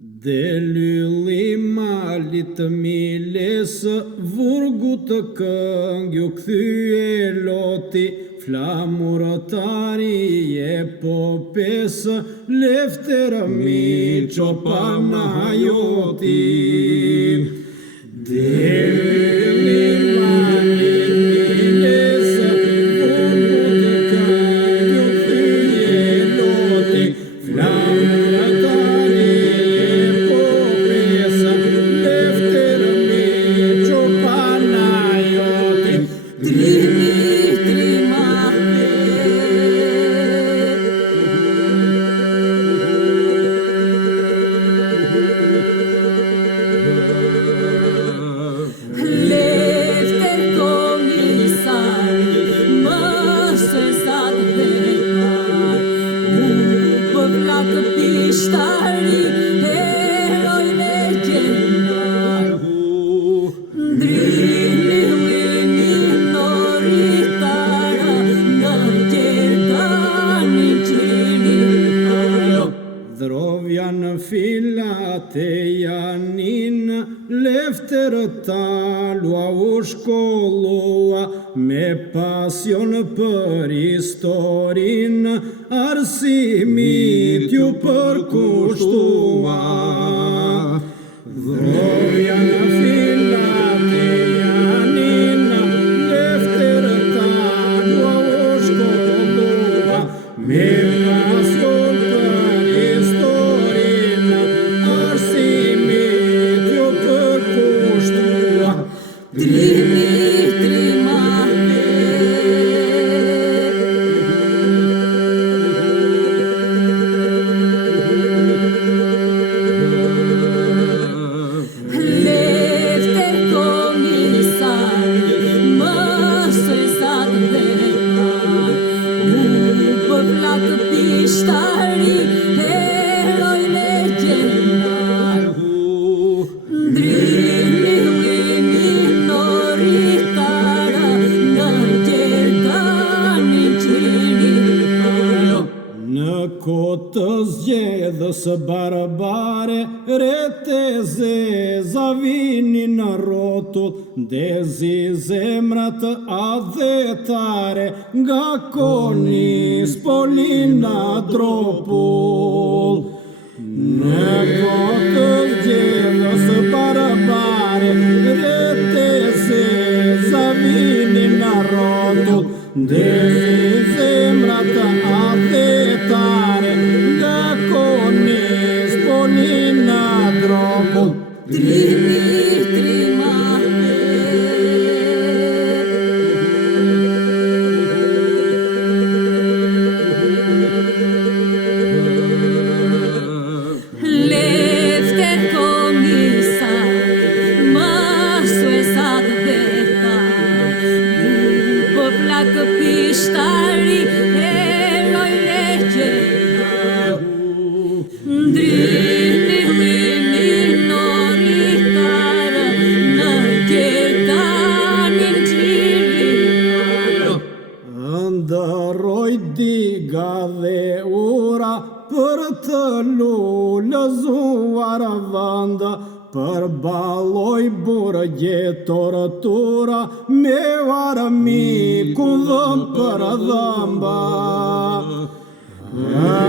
Dhe lylli malit të milesë, vurgu të këngju kthye loti, flamurëtari e popesë, lefter mi Çopanajoti. Dhe lylli malit milesë, vurgu të këngju kthye loti, flamurëtari Drovjan filat e janin, lefter talua u shkollua, me pasion për historin, arsimit ju përkushtua. Drovjan filat e janin, lefter talua u shkollua, me pasion për historin, arsimit ju përkushtua. Në kotë zgjedhës barbare, reteze zavinin në rotull, ndezi zemrat adhetare, nga koni Spolina Dropull. Në kotë zgjedhës barbare, reteze zavinin në rotull, ndezi zemrat adhetare, nga koni Spolina Dropull. Ndërroj diga dhe ura për të lullëzuar vënd, përballoj burgje tortura, me armiku dhëm për dhëmba.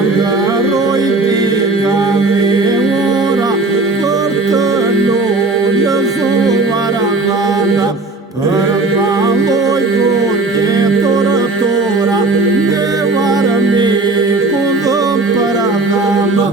Ndërroj diga dhe ura për të lullëzuar vënd, përballoj burgje tortura, me armiku dhëm për dhëmba.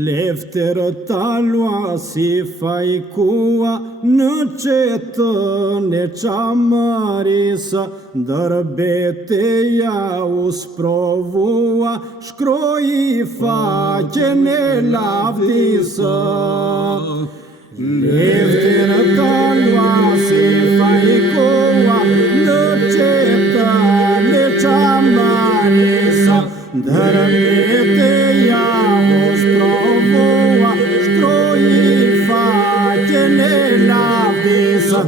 Lefter talua si fajkua, në qetën e qamërisë, ndër beteja u sprovua, shkroi faqen e lavdisë. Leftin të luasi fajkoa, në qetën e qamërisë, ndër beteja u sprovua, shkroi faqen e lavdisë.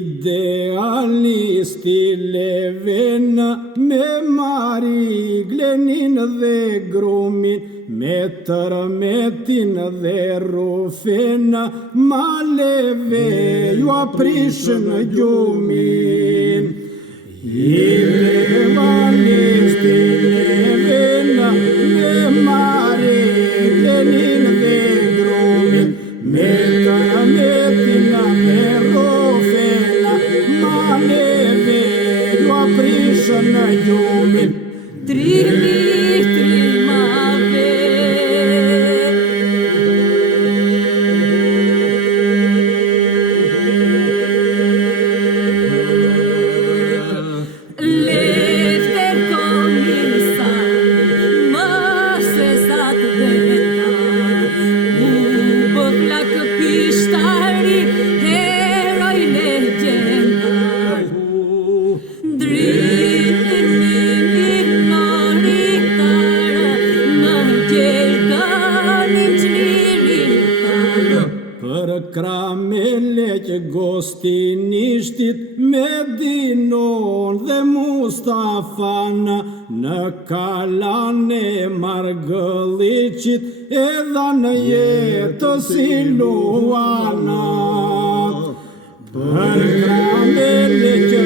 Idealisti leven me Mari Glenin dhe Grumin, me tërmetin dhe Rufen, maleve ju aprishën gjumin. Idealisti leven me Mari Glenin dhe Grumin, me tërmetin dhe Rufen, maleve ju aprishën gjumin. Për kramele që gostinishtit me Dinon dhe Mustafan, në kalan e Margëlliqit edha në jetë si Luana. Për kramele që